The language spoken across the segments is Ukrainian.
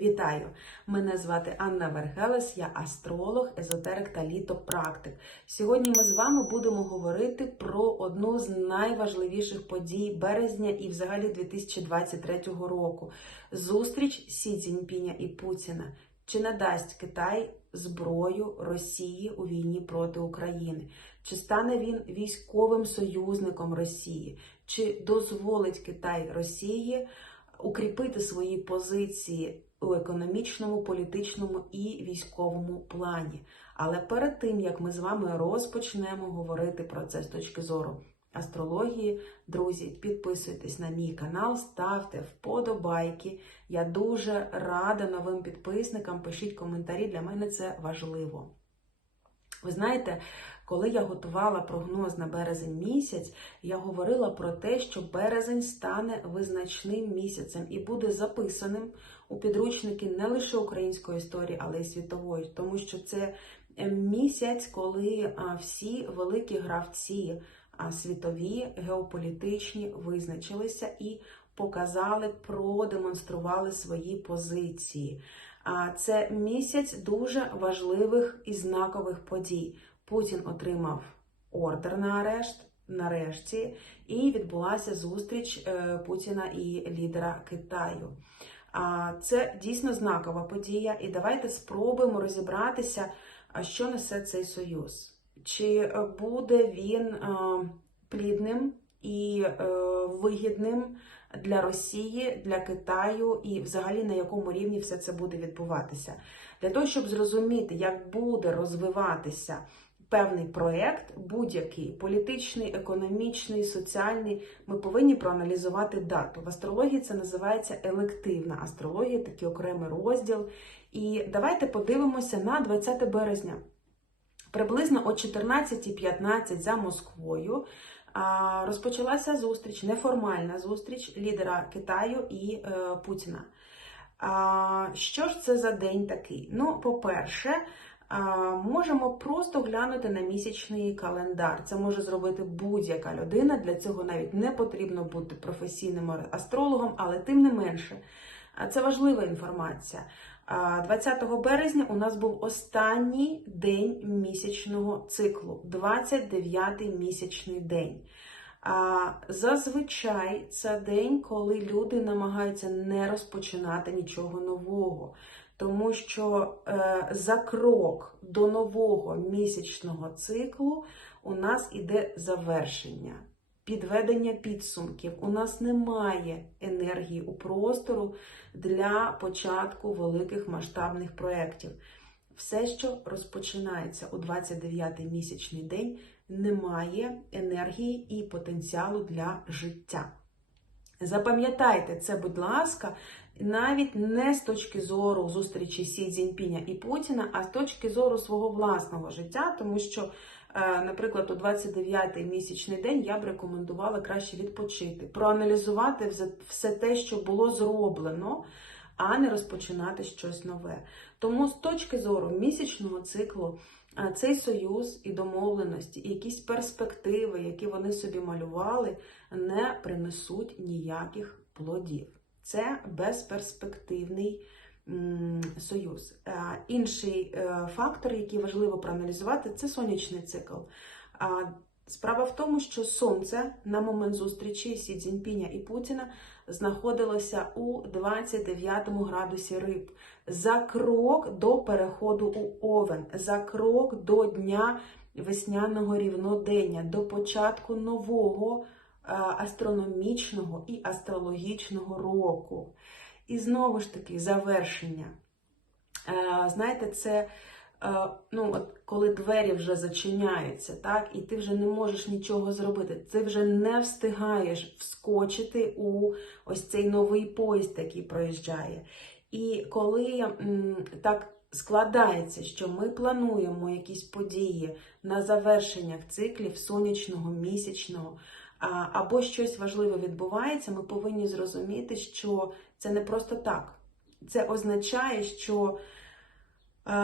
Вітаю! Мене звати Анна Вергелес, я астролог, езотерик та літопрактик. Сьогодні ми з вами будемо говорити про одну з найважливіших подій березня і взагалі 2023 року зустріч Сі Цзіньпіня і Путіна. Чи надасть Китай зброю Росії у війні проти України? Чи стане він військовим союзником Росії? Чи дозволить Китай Росії укріпити свої позиції у економічному, політичному і військовому плані? Але перед тим як ми з вами розпочнемо говорити про це з точки зору астрології, друзі, підписуйтесь на мій канал, ставте вподобайки. Я дуже рада новим підписникам. Пишіть коментарі, для мене це важливо. Ви знаєте, коли я готувала прогноз на березень місяць, я говорила про те, що березень стане визначним місяцем і буде записаним у підручники не лише української історії, але й світової, тому що це місяць, коли всі великі гравці світові, геополітичні визначилися і показали, продемонстрували свої позиції. Це місяць дуже важливих і знакових подій. Путін отримав ордер на арешт нарешті, і відбулася зустріч е, Путіна і лідера Китаю. Це дійсно знакова подія, і давайте спробуємо розібратися, що несе цей союз. Чи буде він е, плідним і е, вигідним для Росії, для Китаю і взагалі на якому рівні все це буде відбуватися? Для того, щоб зрозуміти, як буде розвиватися певний проєкт, будь-який політичний, економічний, соціальний, ми повинні проаналізувати дату. В астрології це називається елективна астрологія, такий окремий розділ. І давайте подивимося на 20 березня. Приблизно о 14.15 за Москвою розпочалася зустріч, неформальна зустріч лідера Китаю і е, Путіна. Що ж це за день такий? Ну, по-перше, можемо просто глянути на місячний календар. Це може зробити будь-яка людина. Для цього навіть не потрібно бути професійним астрологом, але тим не менше. Це важлива інформація. 20 березня у нас був останній день місячного циклу, 29-й місячний день. Зазвичай це день, коли люди намагаються не розпочинати нічого нового, тому що е, за крок до нового місячного циклу у нас іде завершення підведення підсумків. У нас немає енергії у простору для початку великих масштабних проєктів. Все, що розпочинається у 29-й місячний день, не має енергії і потенціалу для життя. Запам'ятайте це, будь ласка, навіть не з точки зору зустрічі Сі Цзіньпіня і Путіна, а з точки зору свого власного життя, тому що Е, наприклад, у 29-й місячний день я б рекомендувала краще відпочити, проаналізувати все те, що було зроблено, а не розпочинати щось нове. Тому з точки зору місячного циклу. Е, цей союз і домовленості, і якісь перспективи, які вони собі малювали, не принесуть ніяких плодів. Це безперспективний союз. Інший е, фактор, який важливо проаналізувати, це сонячний цикл. Справа в тому, що Сонце на момент зустрічі Сі Цзіньпіня і Путіна знаходилося у 29 градусі риб за крок до переходу у Овен, за крок до дня весняного рівнодення, до початку нового астрономічного і астрологічного року. І знову ж таки, завершення. Е, знаєте, це е, ну, от коли двері вже зачиняються, так, і ти вже не можеш нічого зробити. Ти вже не встигаєш вскочити у ось цей новий поїзд, який проїжджає. І коли так складається, що ми плануємо якісь події на завершеннях циклів сонячного, місячного або щось важливе відбувається, ми повинні зрозуміти, що це не просто так. Це означає, що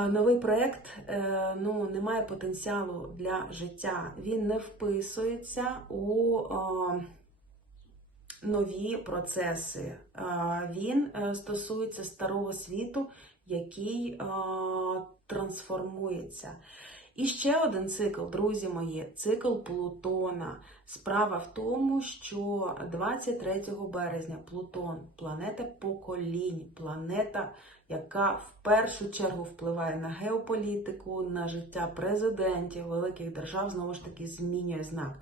новий проєкт е, ну, не має потенціалу для життя. Він не вписується у нові процеси. Е, Він е, стосується старого світу, який е, трансформується. І ще один цикл, друзі мої, цикл Плутона. Справа в тому, що 23 березня Плутон планета поколінь, планета, яка в першу чергу впливає на геополітику, на життя президентів великих держав, знову ж таки, змінює знак.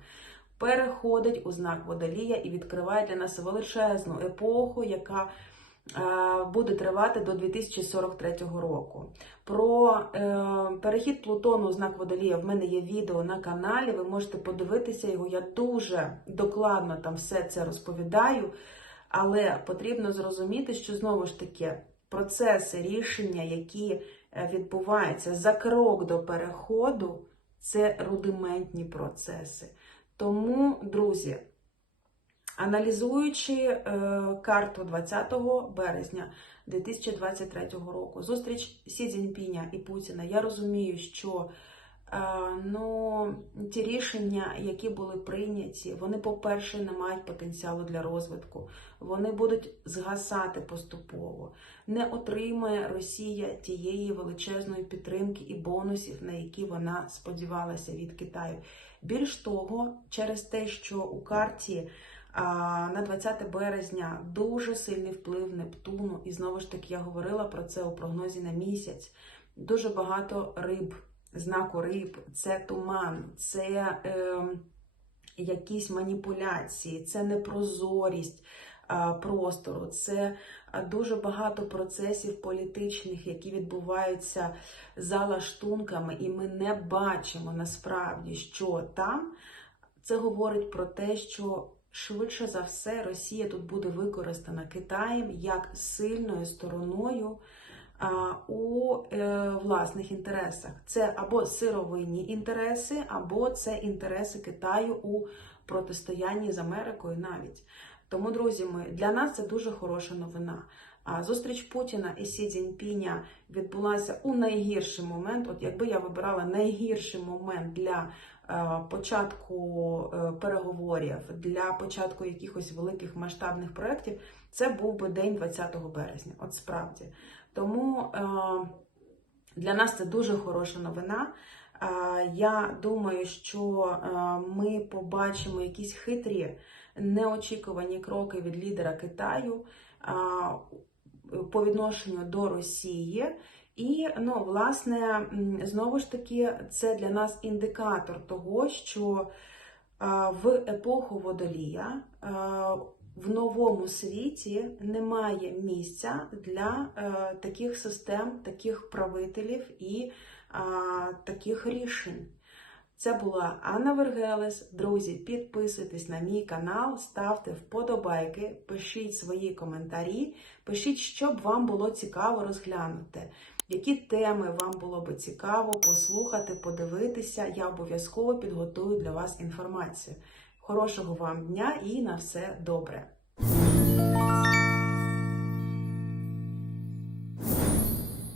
Переходить у знак водолія і відкриває для нас величезну епоху, яка буде тривати до 2043 року. Про е, перехід Плутону у знак водолія в мене є відео на каналі. Ви можете подивитися його. Я дуже докладно там все це розповідаю. Але потрібно зрозуміти, що знову ж таки процеси рішення, які е, відбуваються за крок до переходу, це рудиментні процеси. Тому, друзі, аналізуючи е, карту 20 березня 2023 року, зустріч Сі Цзіньпіня і Путіна, я розумію, що е, ну, ті рішення, які були прийняті, вони, по-перше, не мають потенціалу для розвитку. Вони будуть згасати поступово. Не отримає Росія тієї величезної підтримки і бонусів, на які вона сподівалася від Китаю. Більш того, через те, що у карті на 20 березня дуже сильний вплив Нептуну, і знову ж таки я говорила про це у прогнозі на місяць. Дуже багато риб, знаку риб, це туман, це е, якісь маніпуляції, це непрозорість простору, це дуже багато процесів політичних, які відбуваються за лаштунками, і ми не бачимо насправді, що там. Це говорить про те, що швидше за все Росія тут буде використана Китаєм як сильною стороною у е, власних інтересах. Це або сировинні інтереси, або це інтереси Китаю у протистоянні з Америкою навіть. Тому, друзі, ми для нас це дуже хороша новина. А зустріч Путіна і Сі Цзіньпіня відбулася у найгірший момент. От якби я вибирала найгірший момент для початку е, переговорів, для початку якихось великих масштабних проєктів, це був би день 20 березня. От справді. Тому е, для нас це дуже хороша новина. Е, я думаю, що е, ми побачимо якісь хитрі, неочікувані кроки від лідера Китаю е, по відношенню до Росії. І, ну, власне, знову ж таки, це для нас індикатор того, що в епоху водолія в новому світі немає місця для е, таких систем, таких правителів і таких рішень. Це була Анна Вергелес. Друзі, підписуйтесь на мій канал, ставте вподобайки, пишіть свої коментарі, пишіть, що б вам було цікаво розглянути, які теми вам було би цікаво послухати, подивитися. Я обов'язково підготую для вас інформацію. Хорошого вам дня і на все добре!